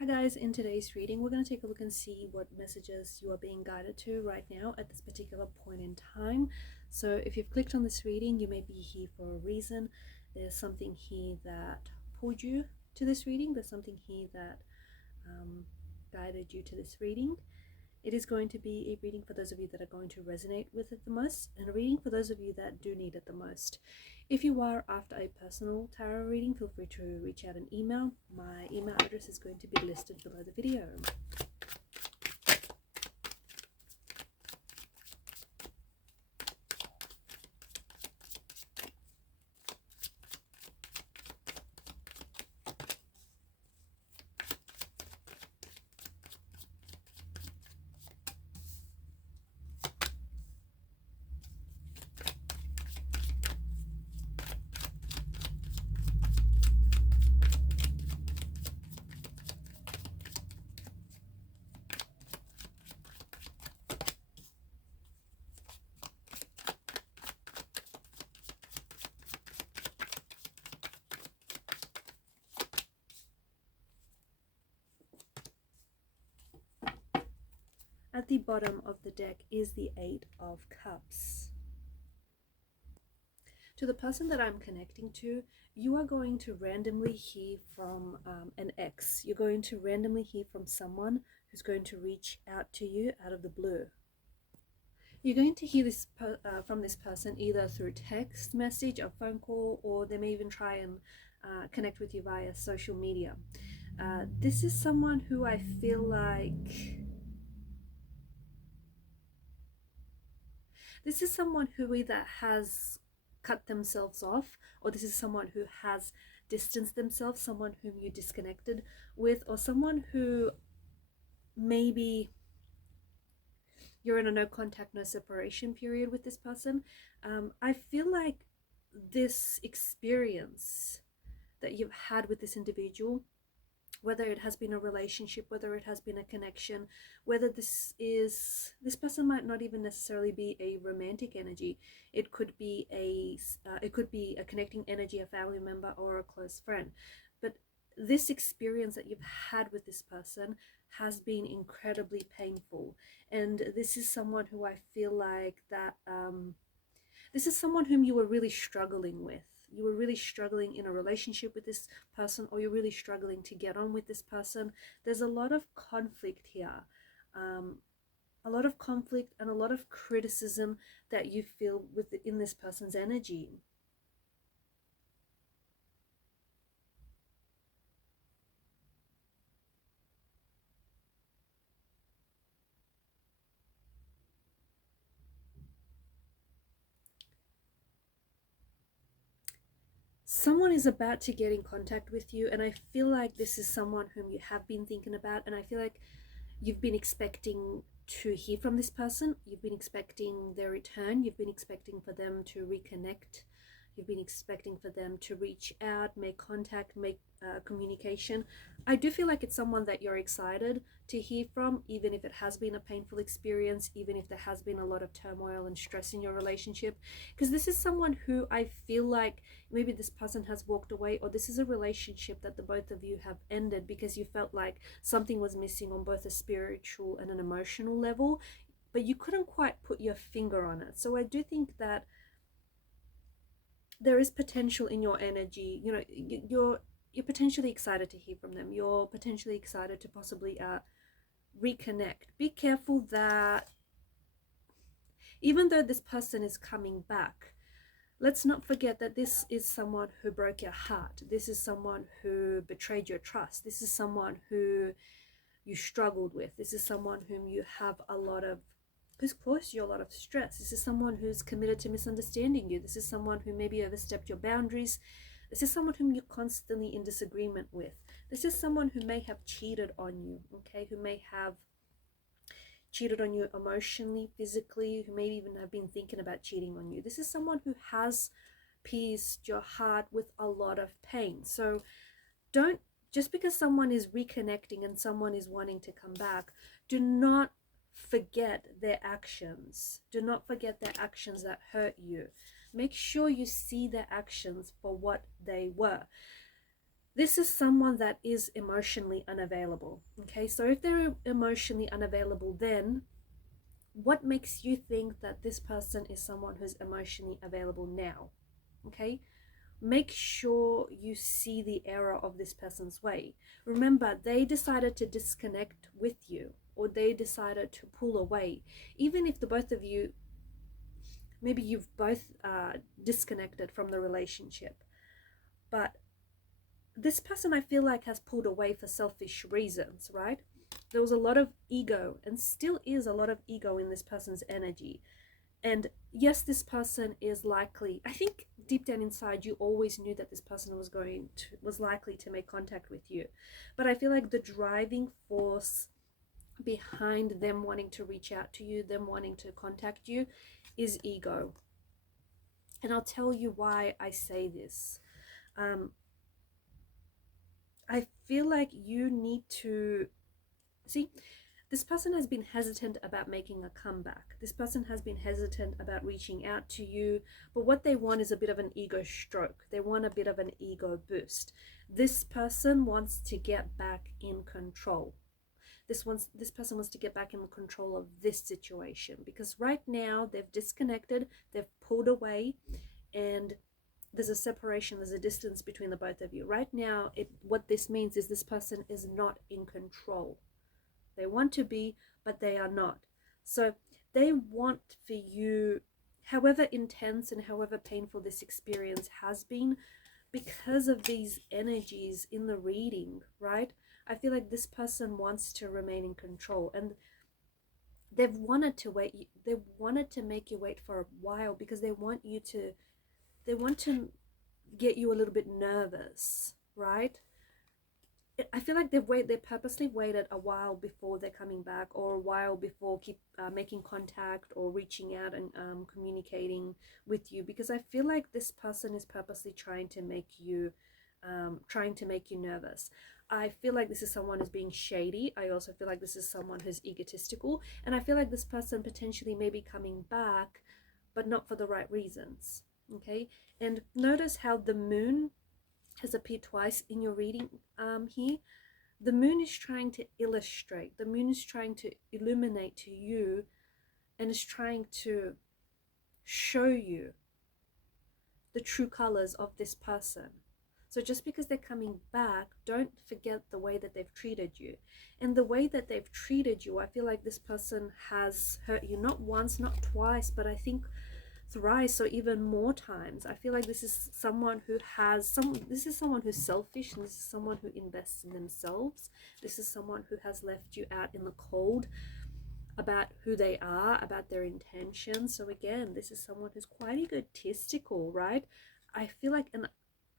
Hi guys, in today's reading we're going to take a look and see what messages you are being guided to right now at this particular point in time. So if you've clicked on this reading, you may be here for a reason. There's something here that pulled you to this reading. There's something here that guided you to this reading. It is going to be a reading for those of you that are going to resonate with it the most, and a reading for those of you that do need it the most. If you are after a personal tarot reading, feel free to reach out an email. My email address is going to be listed below the video. At the bottom of the deck is the Eight of Cups. To the person that I'm connecting to, you are going to randomly hear from an ex. You're going to randomly hear from someone who's going to reach out to you out of the blue. You're going to hear this from this person either through text message, a phone call, or they may even try and connect with you via social media. This is someone who I feel like... This is someone who either has cut themselves off, or this is someone who has distanced themselves, someone whom you disconnected with, or someone who maybe you're in a no contact, no separation period with this person. I feel like this experience that you've had with this individual, whether it has been a relationship, whether it has been a connection, whether this person might not even necessarily be a romantic energy. It could be a connecting energy, a family member or a close friend. But this experience that you've had with this person has been incredibly painful, and this is someone who I feel like that this is someone whom you were really struggling with. You were really struggling in a relationship with this person, or you're really struggling to get on with this person. There's a lot of conflict here. A lot of conflict and a lot of criticism that you feel within this person's energy. Someone is about to get in contact with you, and I feel like this is someone whom you have been thinking about, and I feel like you've been expecting to hear from this person. You've been expecting their return. You've been expecting for them to reconnect. You've been expecting for them to reach out, make contact, make communication. I do feel like it's someone that you're excited to hear from, even if it has been a painful experience, even if there has been a lot of turmoil and stress in your relationship. Because this is someone who I feel like maybe this person has walked away, or this is a relationship that the both of you have ended because you felt like something was missing on both a spiritual and an emotional level, but you couldn't quite put your finger on it. So I do think that there is potential in your energy. You know, you're potentially excited to hear from them. You're potentially excited to possibly reconnect. Be careful that even though this person is coming back, let's not forget that this is someone who broke your heart. This is someone who betrayed your trust. This is someone who you struggled with. This is someone whom you have who's caused you a lot of stress. This is someone who's committed to misunderstanding you. This is someone who maybe overstepped your boundaries. This is someone whom you're constantly in disagreement with. This is someone who may have cheated on you, okay? Who may have cheated on you emotionally, physically, who may even have been thinking about cheating on you. This is someone who has pierced your heart with a lot of pain. So don't, just because someone is reconnecting and someone is wanting to come back, do not forget their actions. Do not forget their actions that hurt you. Make sure you see their actions for what they were. This is someone that is emotionally unavailable. Okay, so if they're emotionally unavailable, then what makes you think that this person is someone who's emotionally available now? Okay, make sure you see the error of this person's way. Remember, they decided to disconnect with you, or they decided to pull away. Even if the both of you, maybe you've both disconnected from the relationship, but this person, I feel like, has pulled away for selfish reasons, right? There was a lot of ego, and still is a lot of ego in this person's energy. And yes, this person is likely, I think deep down inside you always knew that this person was likely to make contact with you. But I feel like the driving force behind them wanting to reach out to you, them wanting to contact you, is ego. And I'll tell you why I say this. I feel like you need to see, this person has been hesitant about making a comeback. This person has been hesitant about reaching out to you, but what they want is a bit of an ego stroke. They want a bit of an ego boost. This person wants to get back in control. This person wants to get back in control of this situation, because right now they've disconnected, they've pulled away, and there's a separation, there's a distance between the both of you. Right now, what this means is this person is not in control. They want to be, but they are not. So they want for you, however intense and however painful this experience has been, because of these energies in the reading, right? I feel like this person wants to remain in control, and they've wanted to wait. They wanted to make you wait for a while because they want to get you a little bit nervous, right? I feel like they purposely waited a while before they're coming back, or a while before making contact or reaching out and communicating with you, because I feel like this person is purposely trying to make you nervous. I feel like this is someone who's being shady. I also feel like this is someone who's egotistical, and I feel like this person potentially may be coming back, but not for the right reasons. Okay, and notice how the moon has appeared twice in your reading here. The moon is trying to illustrate, the moon is trying to illuminate to you, and is trying to show you the true colors of this person. So just because they're coming back, don't forget the way that they've treated you. And the way that they've treated you, I feel like this person has hurt you, not once, not twice, but I think thrice or even more times. I feel like this is someone who's selfish, and this is someone who invests in themselves. This is someone who has left you out in the cold about who they are, about their intentions. So again, this is someone who's quite egotistical, right? I feel like, and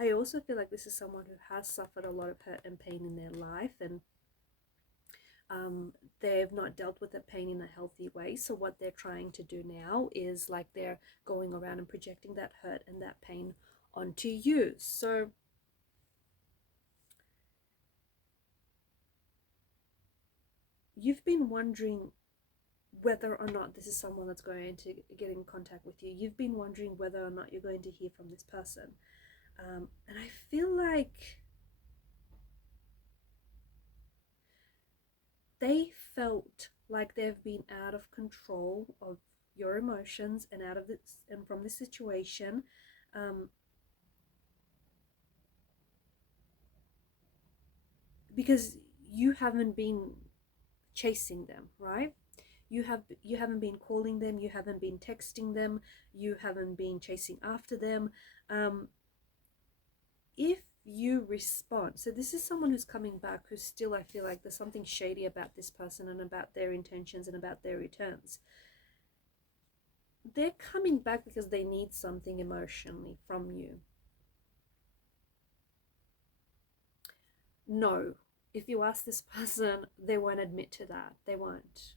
I also feel like this is someone who has suffered a lot of hurt and pain in their life, and they've not dealt with the pain in a healthy way. So what they're trying to do now is like they're going around and projecting that hurt and that pain onto you. So you've been wondering whether or not this is someone that's going to get in contact with you. You've been wondering whether or not you're going to hear from this person. And I feel like they felt like they've been out of control of your emotions and out of this and from this situation, because you haven't been chasing them, right? You haven't been calling them, you haven't been texting them, you haven't been chasing after them. If you respond, so this is someone who's coming back, who's still, I feel like there's something shady about this person and about their intentions and about their returns. They're coming back because they need something emotionally from you. No, if you ask this person, they won't admit to that. They won't.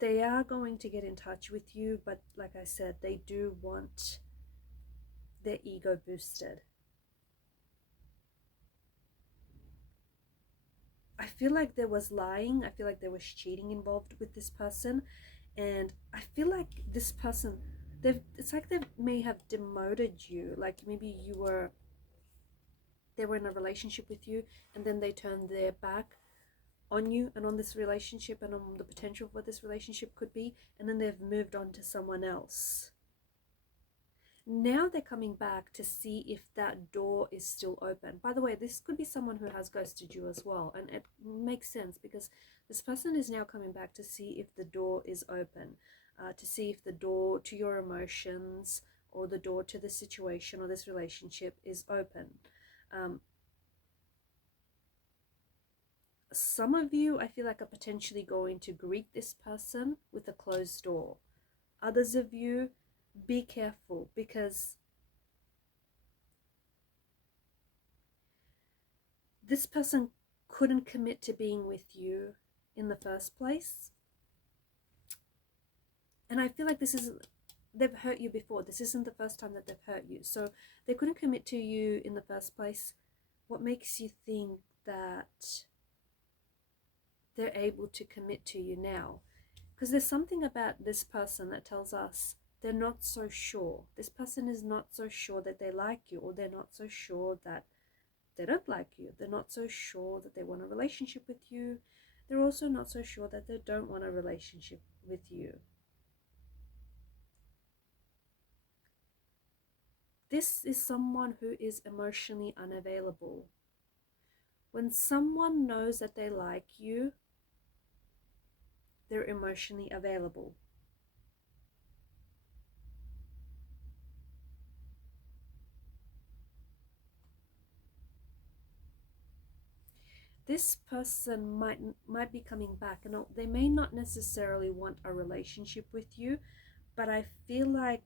They are going to get in touch with you, but like I said, they do want their ego boosted. I feel like there was lying. I feel like there was cheating involved with this person. And I feel like this person, it's like they may have demoted you. Like maybe they were in a relationship with you, and then they turned their back on you and on this relationship and on the potential for this relationship could be, and then they've moved on to someone else. Now they're coming back to see if that door is still open. By the way, this could be someone who has ghosted you as well, and it makes sense because this person is now coming back to see if the door is open, to see if the door to your emotions or the door to the situation or this relationship is open. Some of you, I feel like, are potentially going to greet this person with a closed door. Others of you, be careful, because this person couldn't commit to being with you in the first place. And I feel like they've hurt you before. This isn't the first time that they've hurt you. So they couldn't commit to you in the first place. What makes you think that they're able to commit to you now? Because there's something about this person that tells us they're not so sure. This person is not so sure that they like you, or they're not so sure that they don't like you. They're not so sure that they want a relationship with you. They're also not so sure that they don't want a relationship with you. This is someone who is emotionally unavailable. When someone knows that they like you, they're emotionally available. This person might be coming back, and they may not necessarily want a relationship with you, but I feel like,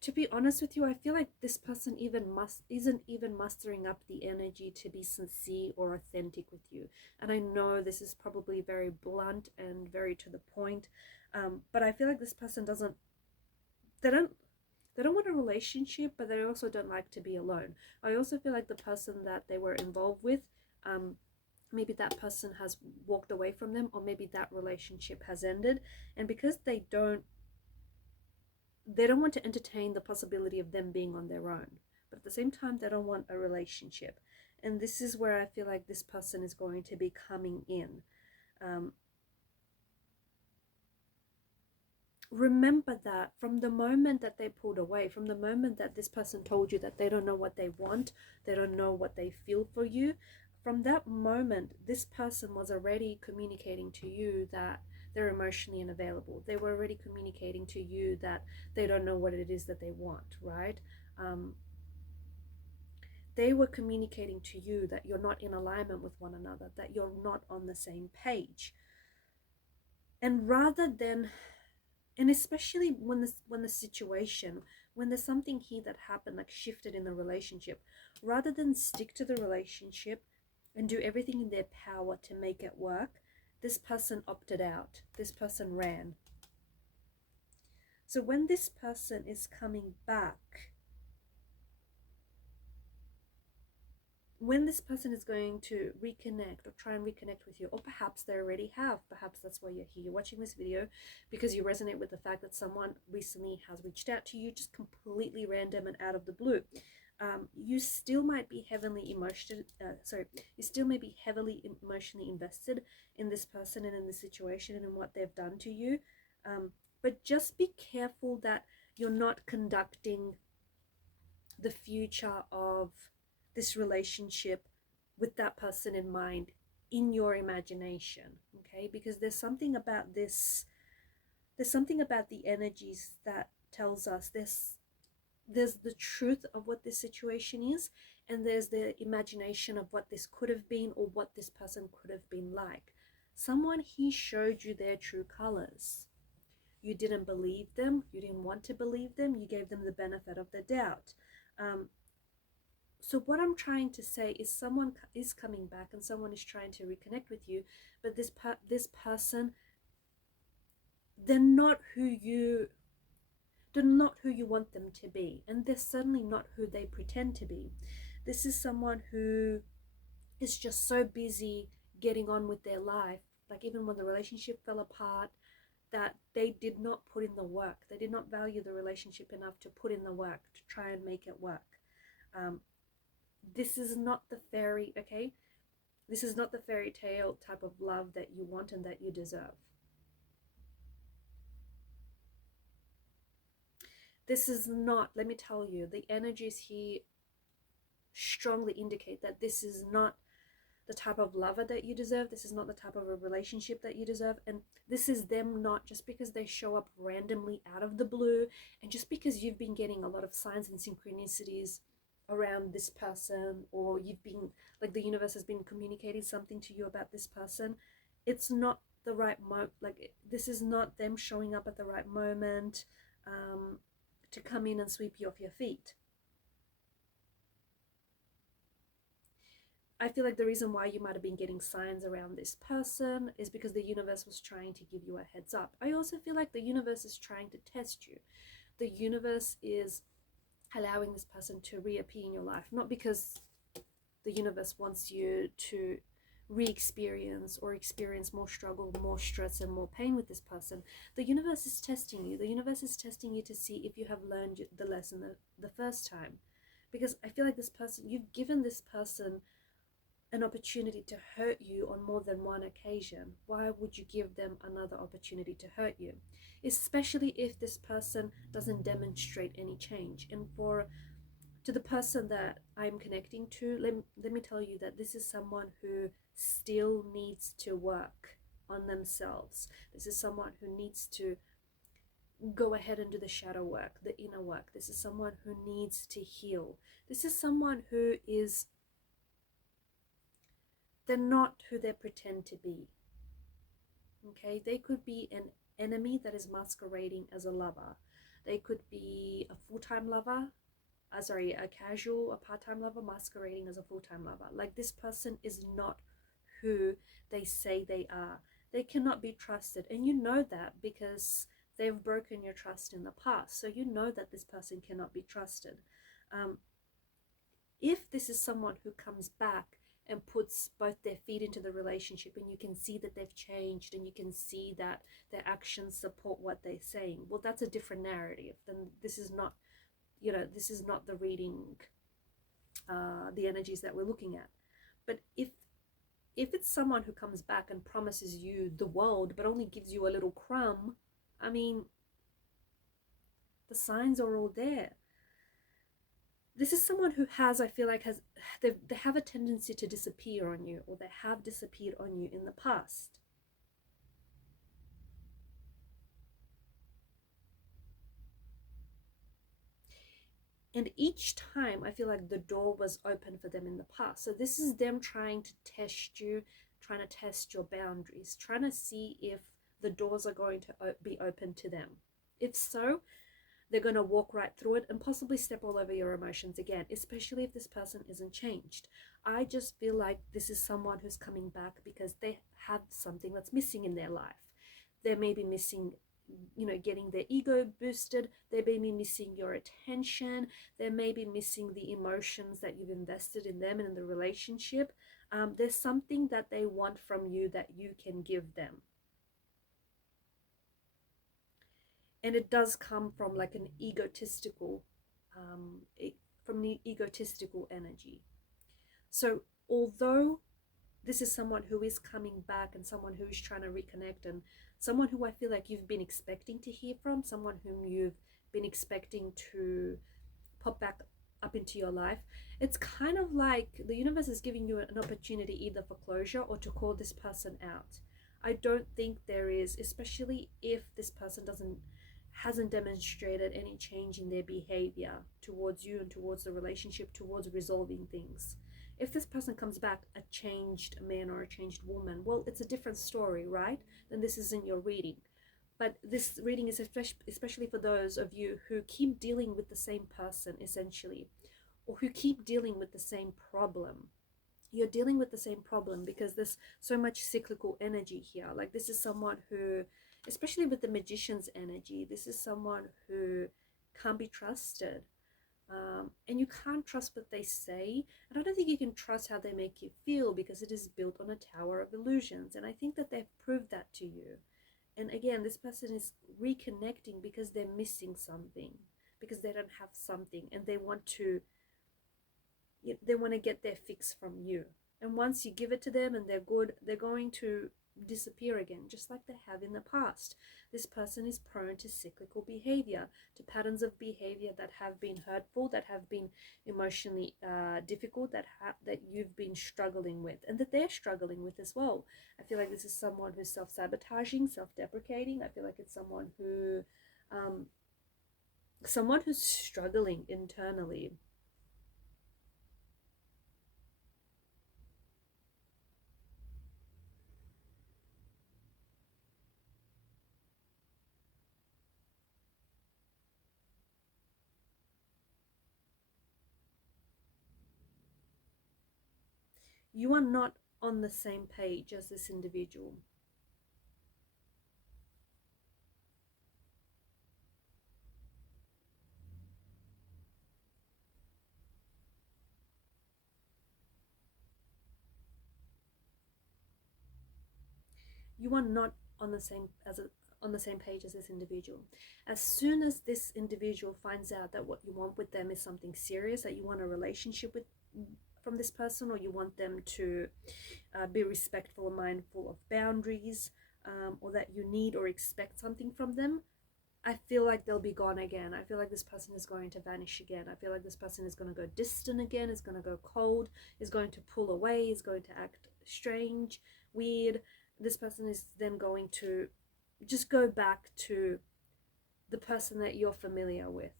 to be honest with you, I feel like this person isn't even mustering up the energy to be sincere or authentic with you. And I know this is probably very blunt and very to the point, but I feel like this person they don't want a relationship, but they also don't like to be alone. I also feel like the person that they were involved with, maybe that person has walked away from them, or maybe that relationship has ended, and because they don't want to entertain the possibility of them being on their own, but at the same time they don't want a relationship. And this is where I feel like this person is going to be coming in. Remember that from the moment that they pulled away, from the moment that this person told you that they don't know what they want, they don't know what they feel for you, from that moment this person was already communicating to you that they're emotionally unavailable. They were already communicating to you that they don't know what it is that they want, right? They were communicating to you that you're not in alignment with one another, that you're not on the same page. And especially when there's something here that happened, like shifted in the relationship, rather than stick to the relationship and do everything in their power to make it work, this person opted out. This person ran. So when this person is coming back, when this person is going to reconnect or try and reconnect with you, or perhaps they already have, perhaps that's why you're here, you're watching this video because you resonate with the fact that someone recently has reached out to you, just completely random and out of the blue. You still might be heavily emotionally invested in this person and in the situation and in what they've done to you. But just be careful that you're not conducting the future of this relationship with that person in mind in your imagination, okay? Because there's something about the energies that tells us there's the truth of what this situation is, and there's the imagination of what this could have been or what this person could have been like. Someone he showed you their true colors. You didn't believe them, you didn't want to believe them, you gave them the benefit of the doubt. So what I'm trying to say is someone is coming back and someone is trying to reconnect with you, but this person, they're not who you want them to be, and they're certainly not who they pretend to be. This is someone who is just so busy getting on with their life, like even when the relationship fell apart, that they did not put in the work. They did not value the relationship enough to put in the work to try and make it work. This is not the fairy, okay? This is not the fairy tale type of love that you want and that you deserve. This is not, let me tell you, the energies here strongly indicate that this is not the type of lover that you deserve. This is not the type of a relationship that you deserve. And this is them not just because they show up randomly out of the blue, and just because you've been getting a lot of signs and synchronicities around this person, or you've been, like, the universe has been communicating something to you about this person. It's not the right this is not them showing up at the right moment to come in and sweep you off your feet. I feel like the reason why you might have been getting signs around this person is because the universe was trying to give you a heads up. I also feel like the universe is trying to test you. The universe is allowing this person to reappear in your life, not because the universe wants you to re-experience or experience more struggle, more stress, and more pain with this person. The universe is testing you. The universe is testing you to see if you have learned the lesson the first time. Because I feel like this person, you've given this person an opportunity to hurt you on more than one occasion. Why would you give them another opportunity to hurt you? Especially if this person doesn't demonstrate any change. And to the person that I'm connecting to, let me tell you that this is someone who still needs to work on themselves. This is someone who needs to go ahead and do the shadow work, the inner work. This is someone who needs to heal. This is someone who is, they're not who they pretend to be. Okay, they could be an enemy that is masquerading as a lover. They could be a full-time lover, a casual, a part-time lover masquerading as a full-time lover. Like, this person is not who they say they are. They cannot be trusted, and you know that because they've broken your trust in the past. So you know that this person cannot be trusted. If this is someone who comes back and puts both their feet into the relationship, and you can see that they've changed, and you can see that their actions support what they're saying, well, that's a different narrative. Then this is not, this is not the reading, the energies that we're looking at. But if it's someone who comes back and promises you the world but only gives you a little crumb, I mean, the signs are all there. This is someone who I feel like they have a tendency to disappear on you, or they have disappeared on you in the past. And each time I feel like the door was open for them in the past. So this is them trying to test you, trying to test your boundaries, trying to see if the doors are going to be open to them. If so, they're going to walk right through it and possibly step all over your emotions again, especially if this person isn't changed. I just feel like this is someone who's coming back because they have something that's missing in their life. They may be missing, getting their ego boosted. They may be missing your attention. They may be missing the emotions that you've invested in them and in the relationship. There's something that they want from you that you can give them. And it does come from like an egotistical, from the egotistical energy. So although this is someone who is coming back and someone who is trying to reconnect, and someone who I feel like you've been expecting to hear from, someone whom you've been expecting to pop back up into your life, it's kind of like the universe is giving you an opportunity either for closure or to call this person out. I don't think there is, especially if this person hasn't demonstrated any change in their behavior towards you and towards the relationship, towards resolving things. If this person comes back a changed man or a changed woman, well, it's a different story, right? Then this isn't your reading. But this reading is especially for those of you who keep dealing with the same person, essentially, or who keep dealing with the same problem. You're dealing with the same problem because there's so much cyclical energy here. Like, this is someone who, especially with the magician's energy, this is someone who can't be trusted. And you can't trust what they say. And I don't think you can trust how they make you feel, because it is built on a tower of illusions. And I think that they've proved that to you. And again, this person is reconnecting because they're missing something, because they don't have something, and they want to get their fix from you. And once you give it to them and they're good, they're going to disappear again, just like they have in the past. This person is prone to cyclical behavior, to patterns of behavior that have been hurtful, that have been emotionally difficult, that you've been struggling with, and that they're struggling with as well. I feel like this is someone who's self-sabotaging, self-deprecating. I feel like it's someone who's struggling internally. You are not on the same page as this individual. You are not on the same page as this individual. As soon as this individual finds out that what you want with them is something serious, that you want a relationship with from this person, or you want them to be respectful and mindful of boundaries, or that you need or expect something from them, I feel like they'll be gone again. I feel like this person is going to vanish again. I feel like this person is going to go distant again, is going to go cold, is going to pull away, is going to act strange, weird. This person is then going to just go back to the person that you're familiar with.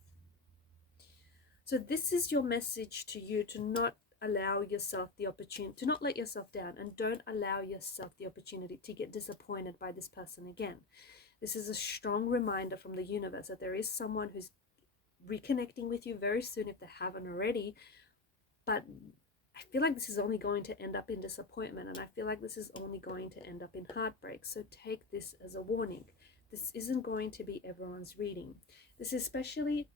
So this is your message to you, to not allow yourself the opportunity, to not let yourself down, and don't allow yourself the opportunity to get disappointed by this person again. This is a strong reminder from the universe that there is someone who's reconnecting with you very soon if they haven't already. But I feel like this is only going to end up in disappointment, and I feel like this is only going to end up in heartbreak. So take this as a warning. This isn't going to be everyone's reading. This is especially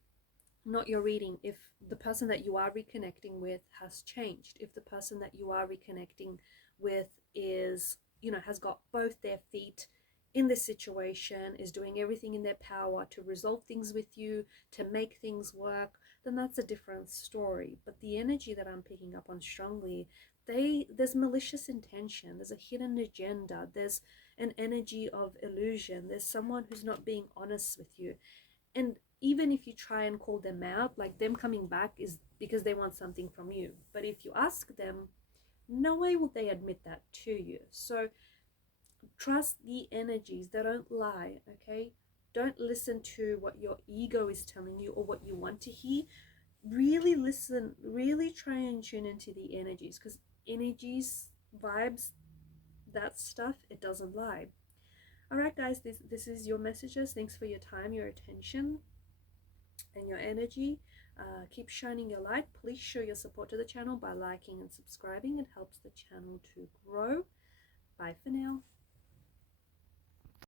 not your reading if the person that you are reconnecting with has changed, if the person that you are reconnecting with is, has got both their feet in this situation, is doing everything in their power to resolve things with you, to make things work, then that's a different story. But the energy that I'm picking up on strongly, there's malicious intention, there's a hidden agenda, there's an energy of illusion, there's someone who's not being honest with you. And even if you try and call them out, like, them coming back is because they want something from you. But if you ask them, no way will they admit that to you. So trust the energies. They don't lie, okay? Don't listen to what your ego is telling you or what you want to hear. Really listen, really try and tune into the energies, because energies, vibes, that stuff, it doesn't lie. All right, guys, this is your messages. Thanks for your time, your attention, and your energy. Keep shining your light. Please show your support to the channel by liking and subscribing. It helps the channel to grow. Bye for now.